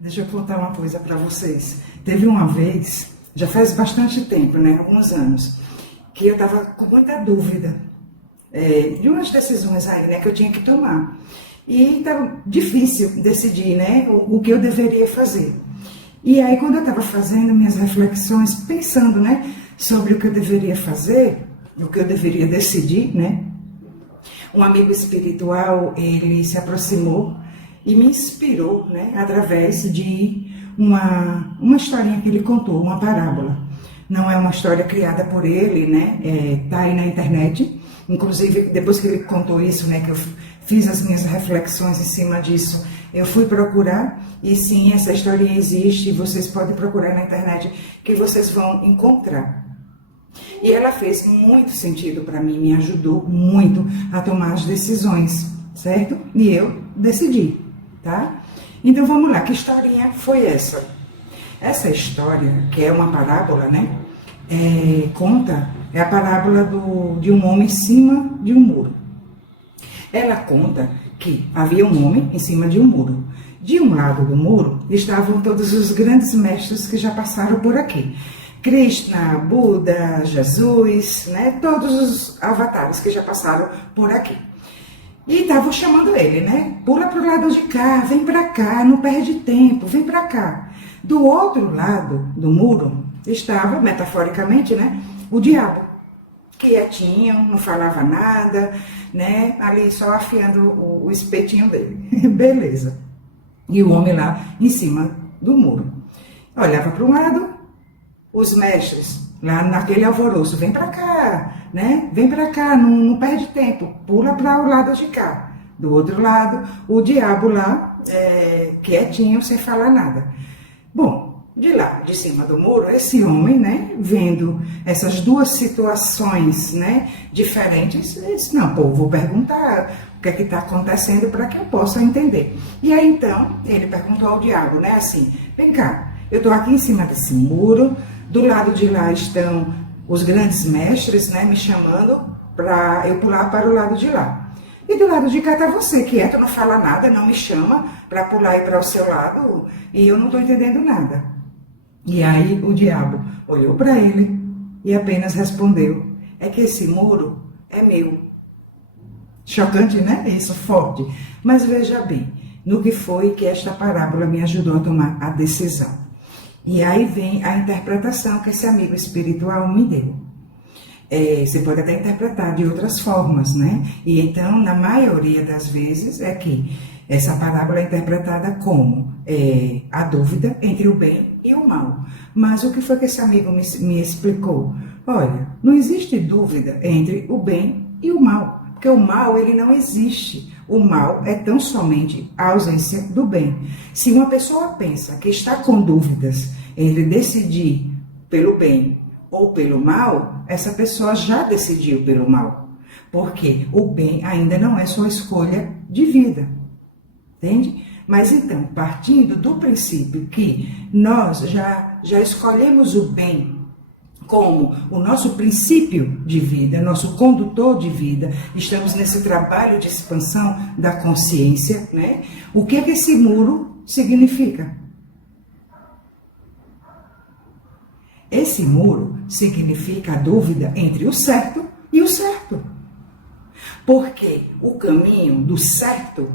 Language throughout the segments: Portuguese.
Deixa eu contar uma coisa para vocês. Teve uma vez, já faz bastante tempo, né, alguns anos, que eu estava com muita dúvida de umas decisões aí, né, que eu tinha que tomar. E estava difícil decidir, né, o que eu deveria fazer. E aí, quando eu estava fazendo minhas reflexões, pensando, né, sobre o que eu deveria fazer, o que eu deveria decidir, né, um amigo espiritual, ele se aproximou e me inspirou, né, através de uma historinha que ele contou, uma parábola. Não é uma história criada por ele, né, tá aí na internet. Inclusive, depois que ele contou isso, né, que eu fiz as minhas reflexões em cima disso, eu fui procurar, e sim, essa historinha existe, vocês podem procurar na internet, que vocês vão encontrar. E ela fez muito sentido para mim, me ajudou muito a tomar as decisões, certo? E eu decidi, tá? Então vamos lá, que historinha foi essa? Essa história, que é uma parábola, né? É a parábola de um homem em cima de um muro. Ela conta que havia um homem em cima de um muro. De um lado do muro estavam todos os grandes mestres que já passaram por aqui. Krishna, Buda, Jesus, né? Todos os avatares que já passaram por aqui. E estavam chamando ele, né? Pula para o lado de cá, vem para cá, não perde tempo, vem para cá. Do outro lado do muro estava, metaforicamente, né? O diabo, quietinho, não falava nada, né? Ali só afiando o espetinho dele. Beleza. E o homem lá em cima do muro. Olhava para um lado, os mestres, lá naquele alvoroço, vem para cá, né? Vem para cá, não perde tempo, pula para o lado de cá. Do outro lado, o diabo lá, quietinho, sem falar nada. Bom, de lá, de cima do muro, esse homem, né, vendo essas duas situações, né, diferentes, ele disse, não, pô, vou perguntar o que é que está acontecendo para que eu possa entender. E aí, então, ele perguntou ao diabo, né, assim, vem cá, eu estou aqui em cima desse muro, do lado de lá estão os grandes mestres, né, me chamando para eu pular para o lado de lá. E do lado de cá está você, quieto, não fala nada, não me chama para pular e para o seu lado, e eu não estou entendendo nada. E aí o diabo olhou para ele e apenas respondeu, é que esse muro é meu. Chocante, né? Isso, forte. Mas veja bem, no que foi que esta parábola me ajudou a tomar a decisão. E aí vem a interpretação que esse amigo espiritual me deu. Você pode até interpretar de outras formas, né? E então, na maioria das vezes, é que essa parábola é interpretada como a dúvida entre o bem e o mal. Mas o que foi que esse amigo me explicou? Olha, não existe dúvida entre o bem e o mal, porque o mal, ele não existe. O mal é tão somente a ausência do bem. Se uma pessoa pensa que está com dúvidas entre decidir pelo bem ou pelo mal, essa pessoa já decidiu pelo mal. Porque o bem ainda não é sua escolha de vida. Entende? Mas então, partindo do princípio que nós já escolhemos o bem como o nosso princípio de vida, nosso condutor de vida, estamos nesse trabalho de expansão da consciência, né? O que esse muro significa? Esse muro significa a dúvida entre o certo e o certo. Porque o caminho do certo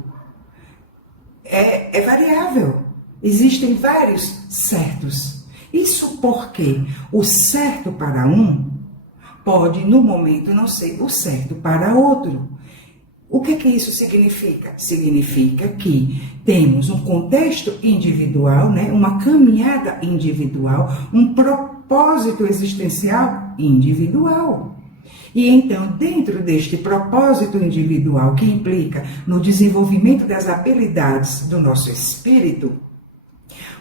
é variável. Existem vários certos. Isso porque o certo para um pode, no momento, não ser o certo para outro. O que isso significa? Significa que temos um contexto individual, né? Uma caminhada individual, um propósito existencial individual. E então, dentro deste propósito individual que implica no desenvolvimento das habilidades do nosso espírito,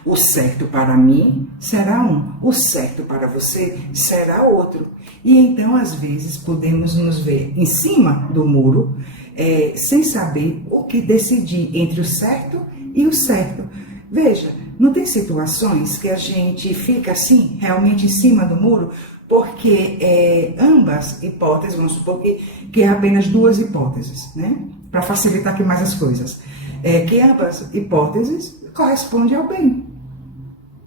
o certo para mim será um, o certo para você será outro. E então, às vezes, podemos nos ver em cima do muro, sem saber o que decidir entre o certo e o certo. Veja, não tem situações que a gente fica assim, realmente em cima do muro, porque ambas hipóteses, vamos supor que é apenas duas hipóteses, né? Para facilitar aqui mais as coisas. que ambas hipóteses correspondem ao bem.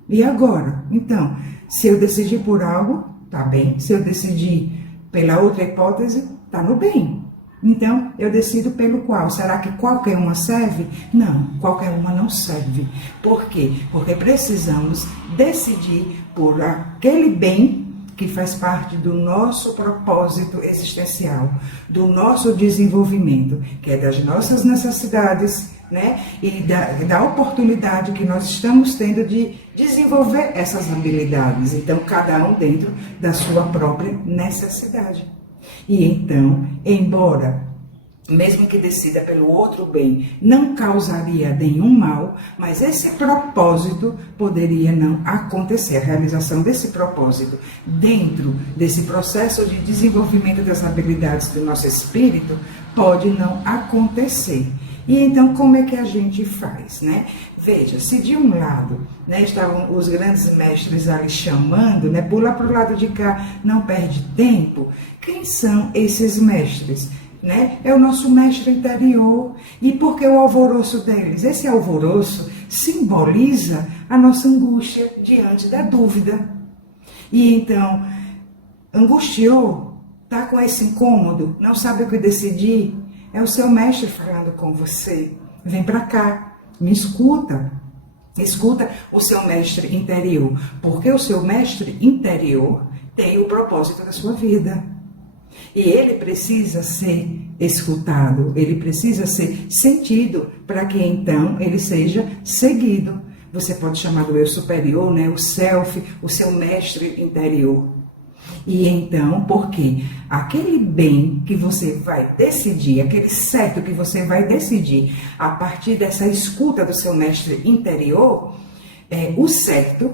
E agora? Então, se eu decidir por algo, tá bem. Se eu decidir pela outra hipótese, tá no bem. Então, eu decido pelo qual. Será que qualquer uma serve? Não, qualquer uma não serve. Por quê? Porque precisamos decidir por aquele bem que faz parte do nosso propósito existencial, do nosso desenvolvimento, que é das nossas necessidades, né? E da oportunidade que nós estamos tendo de desenvolver essas habilidades. Então, cada um dentro da sua própria necessidade. E então, embora, mesmo que decida pelo outro bem, não causaria nenhum mal, mas esse propósito poderia não acontecer. A realização desse propósito dentro desse processo de desenvolvimento das habilidades do nosso espírito pode não acontecer. E então, como é que a gente faz, né? Veja, se de um lado, né, estavam os grandes mestres ali chamando, né, pula para o lado de cá, não perde tempo. Quem são esses mestres? Né? É o nosso mestre interior. E por que o alvoroço deles? Esse alvoroço simboliza a nossa angústia diante da dúvida. E então, angustiou, está com esse incômodo, não sabe o que decidir, é o seu mestre falando com você. Vem para cá, me escuta. Escuta o seu mestre interior, porque o seu mestre interior tem o propósito da sua vida. E ele precisa ser escutado, ele precisa ser sentido para que então ele seja seguido. Você pode chamar do eu superior, né? O self, o seu mestre interior. E então, porque aquele bem que você vai decidir, aquele certo que você vai decidir a partir dessa escuta do seu mestre interior, é o certo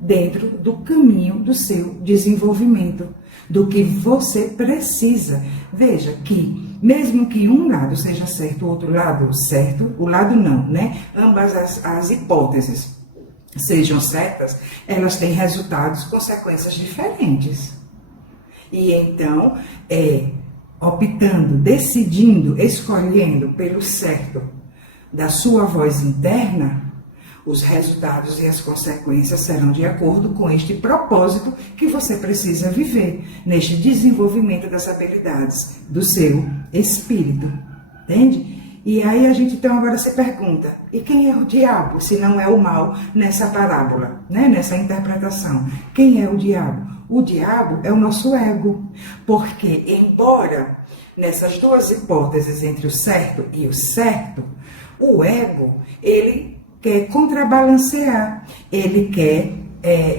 dentro do caminho do seu desenvolvimento, do que você precisa. Veja que, mesmo que um lado seja certo, o outro lado certo, o lado não, né? Ambas as hipóteses sejam certas, elas têm resultados, consequências diferentes. E então, optando, decidindo, escolhendo pelo certo da sua voz interna, os resultados e as consequências serão de acordo com este propósito que você precisa viver, neste desenvolvimento das habilidades do seu espírito. Entende? E aí a gente então agora se pergunta, e quem é o diabo, se não é o mal nessa parábola, né? Nessa interpretação? Quem é o diabo? O diabo é o nosso ego, porque embora nessas duas hipóteses entre o certo e o certo, o ego, ele quer contrabalancear, ele quer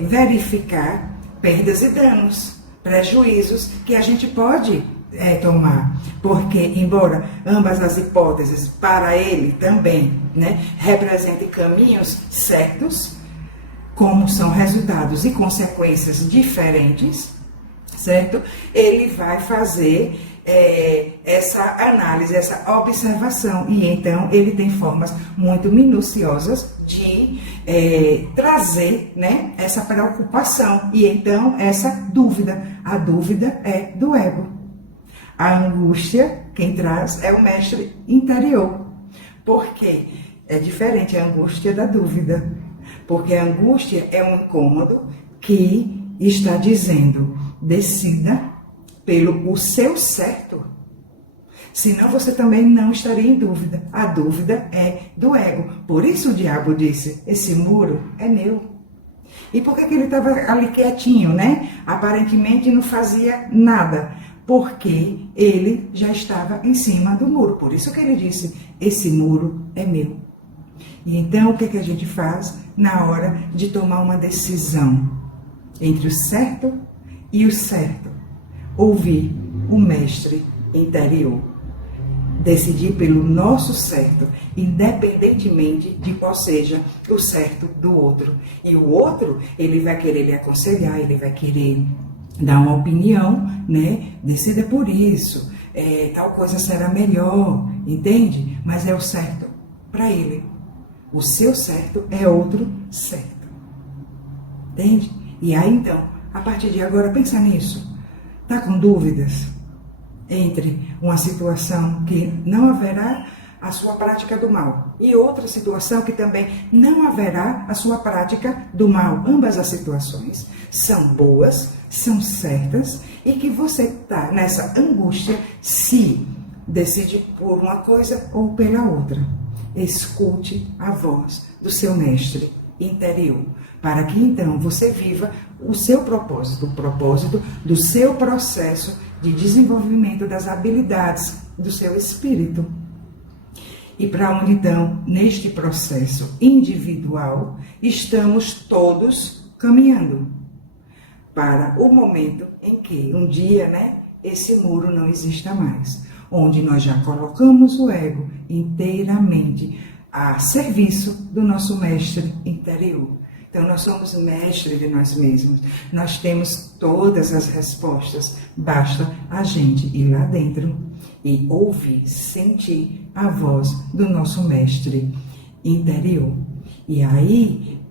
verificar perdas e danos, prejuízos que a gente pode tomar, porque embora ambas as hipóteses para ele também, né, representem caminhos certos, como são resultados e consequências diferentes, certo? Ele vai fazer essa análise, essa observação, e então ele tem formas muito minuciosas de trazer, né, essa preocupação, e então essa dúvida. A dúvida é do ego. A angústia, quem traz é o mestre interior. Porque é diferente a angústia da dúvida. Porque a angústia é um incômodo que está dizendo, decida pelo o seu certo. Senão você também não estaria em dúvida. A dúvida é do ego. Por isso o diabo disse, esse muro é meu. E por que ele estava ali quietinho, né? Aparentemente não fazia nada. Porque ele já estava em cima do muro. Por isso que ele disse, esse muro é meu. E então o que a gente faz na hora de tomar uma decisão entre o certo e o certo? Ouvir o mestre interior. Decidir pelo nosso certo, independentemente de qual seja o certo do outro. E o outro, ele vai querer lhe aconselhar, ele vai querer dar uma opinião, né? Decida por isso, tal coisa será melhor, entende? Mas é o certo para ele. O seu certo é outro certo. Entende? E aí então, a partir de agora, pensa nisso. Está com dúvidas entre uma situação que não haverá a sua prática do mal. E outra situação que também não haverá a sua prática do mal. Ambas as situações são boas, são certas, e que você está nessa angústia se decide por uma coisa ou pela outra. Escute a voz do seu mestre interior, para que então você viva o seu propósito, o propósito do seu processo de desenvolvimento das habilidades do seu espírito. E para onde então, neste processo individual, estamos todos caminhando para o momento em que um dia, esse muro não exista mais, onde nós já colocamos o ego inteiramente a serviço do nosso mestre interior. Então, nós somos mestres de nós mesmos. Nós temos todas as respostas. Basta a gente ir lá dentro e ouvir, sentir a voz do nosso mestre interior. E aí,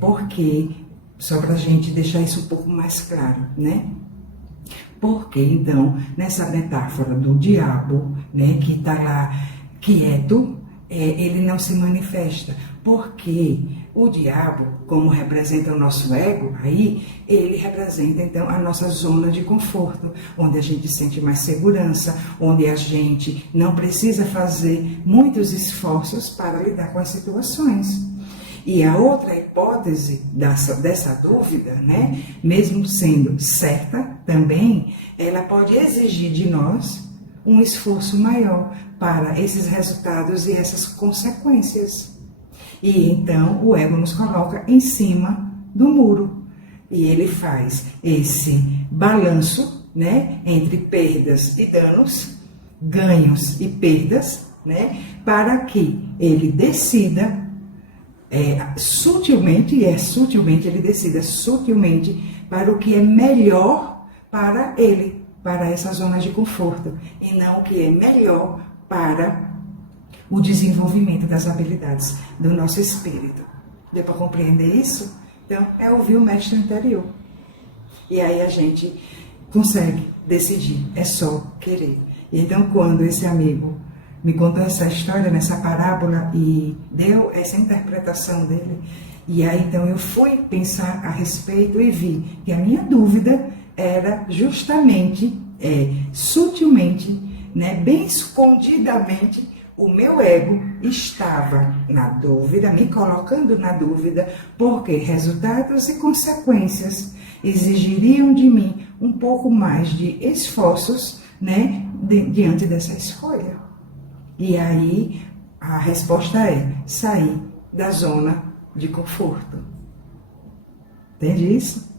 porque, só para a gente deixar isso um pouco mais claro, Porque, então, nessa metáfora do diabo, que está lá quieto, ele não se manifesta. Porque o diabo, como representa o nosso ego, aí ele representa então a nossa zona de conforto, onde a gente sente mais segurança, onde a gente não precisa fazer muitos esforços para lidar com as situações. E a outra hipótese dessa dúvida, mesmo sendo certa também, ela pode exigir de nós um esforço maior para esses resultados e essas consequências. E então o ego nos coloca em cima do muro. E ele faz esse balanço, entre perdas e danos, ganhos e perdas, para que ele decida sutilmente, ele decida sutilmente para o que é melhor para ele, para essa zona de conforto, e não o que é melhor para o desenvolvimento das habilidades do nosso espírito. Deu para compreender isso? Então, é ouvir o mestre interior. E aí a gente consegue decidir, é só querer. E então, quando esse amigo me contou essa história, nessa parábola, e deu essa interpretação dele, e aí então eu fui pensar a respeito e vi que a minha dúvida era justamente, sutilmente, bem escondidamente, o meu ego estava na dúvida, me colocando na dúvida, porque resultados e consequências exigiriam de mim um pouco mais de esforços, diante dessa escolha. E aí a resposta é sair da zona de conforto. Entende isso?